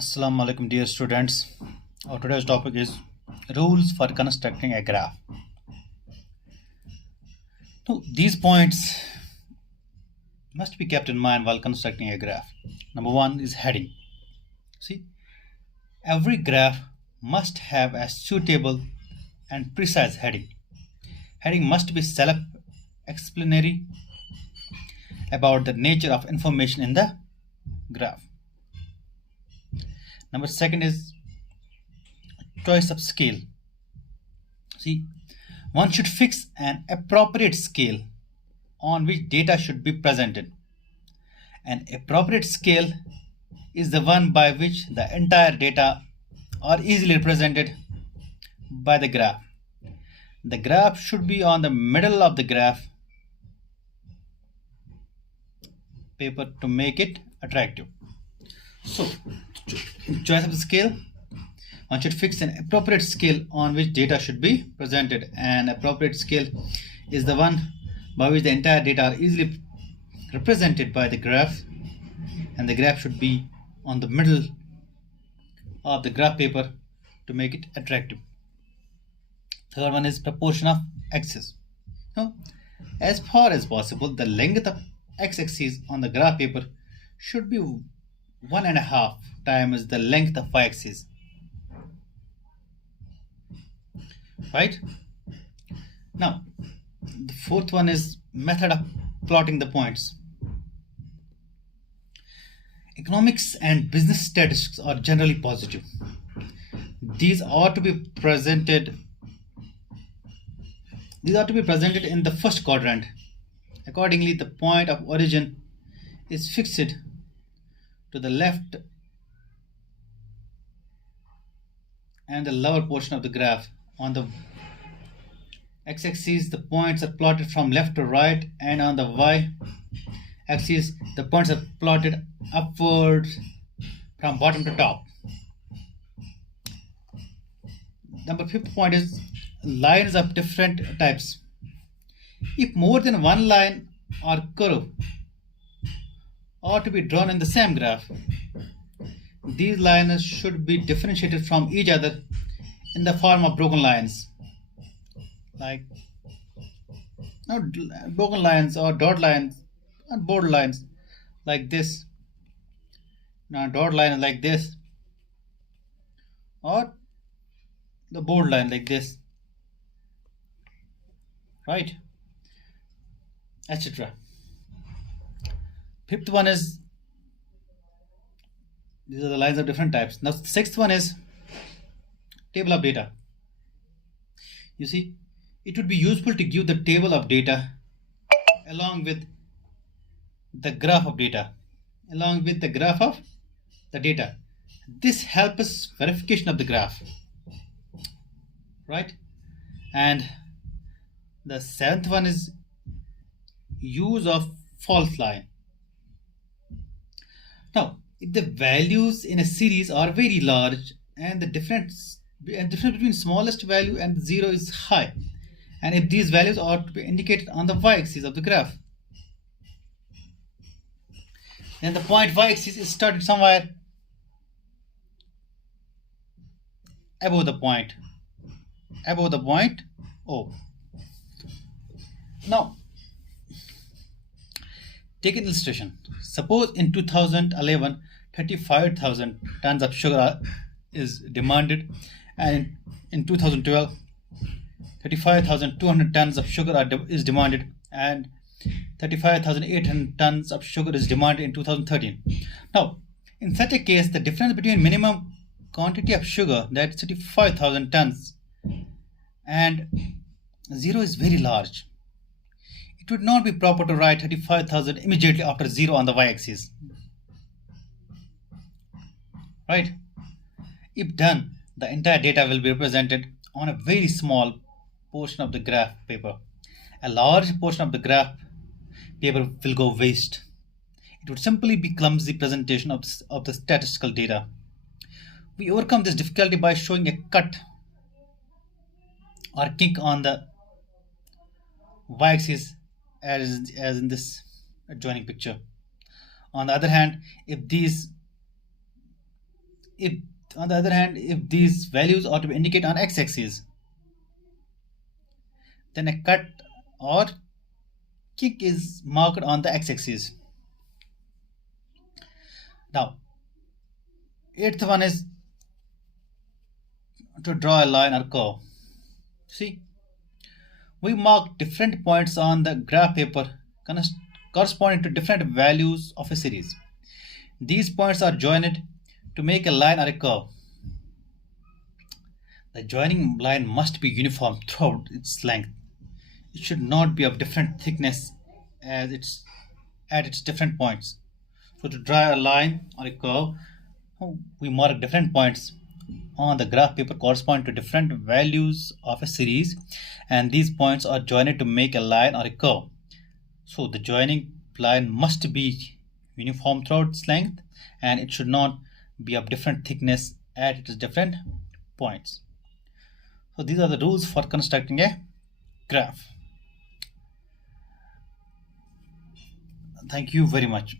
Assalamu alaikum, dear students. Our today's topic is rules for constructing a graph. So these points must be kept in mind while constructing a graph. Number one is heading. See, every graph must have a suitable and precise heading. Heading must be self-explanatory about the nature of information in the graph. Number second is choice of scale. See, one should fix an appropriate scale on which data should be presented. An appropriate scale is the one by which the entire data are easily represented by the graph. The graph should be on the middle of the graph paper to make it attractive. So, choice of scale, one should fix an appropriate scale on which data should be presented. An appropriate scale is the one by which the entire data are easily represented by the graph, and the graph should be on the middle of the graph paper to make it attractive. Third one is proportion of axis. Now, as far as possible, the length of x-axis on the graph paper should be 1.5 times the length of y-axis. Right? Now, the fourth one is method of plotting the points. Economics and business statistics are generally positive. These are to be presented in the first quadrant. Accordingly, the point of origin is fixed to the left and the lower portion of the graph. On the x-axis, the points are plotted from left to right, and on the y-axis, the points are plotted upwards from bottom to top. Number fifth point is lines of different types. If more than one line or curve are to be drawn in the same graph, these lines should be differentiated from each other in the form of broken lines, like broken lines or dot lines and border lines like this. Now dot line like this, or the border line like this, right? Etc. Fifth one is, these are the lines of different types. Now sixth one is table of data. You see, it would be useful to give the table of data along with the graph of data, This helps verification of the graph, right? And the seventh one is use of false line. Now, if the values in a series are very large and the difference between smallest value and zero is high, and if these values are to be indicated on the y-axis of the graph, then the point y-axis is started somewhere above the point O. Now, take an illustration. Suppose in 2011, 35,000 tons of sugar is demanded, and in 2012, 35,200 tons of sugar is demanded, and 35,800 tons of sugar is demanded in 2013. Now, in such a case, the difference between minimum quantity of sugar, that's 35,000 tons, and zero is very large. It would not be proper to write 35,000 immediately after zero on the y-axis, right? If done, the entire data will be represented on a very small portion of the graph paper. A large portion of the graph paper will go waste. It would simply be clumsy presentation of the statistical data. We overcome this difficulty by showing a cut or kick on the y-axis as in this adjoining picture. On the other hand, if these If on the other hand, if these values are to be indicate on x-axis, then a cut or kick is marked on the x-axis. Now, eighth one is to draw a line or curve. See, we mark different points on the graph paper corresponding to different values of a series. These points are joined to make a line or a curve. The joining line must be uniform throughout its length. It should not be of different thickness as it's at its different points. So to draw a line or a curve, we mark different points on the graph paper corresponding to different values of a series, and these points are joined to make a line or a curve. So the joining line must be uniform throughout its length, and it should not be of different thickness at its different points. So these are the rules for constructing a graph. Thank you very much.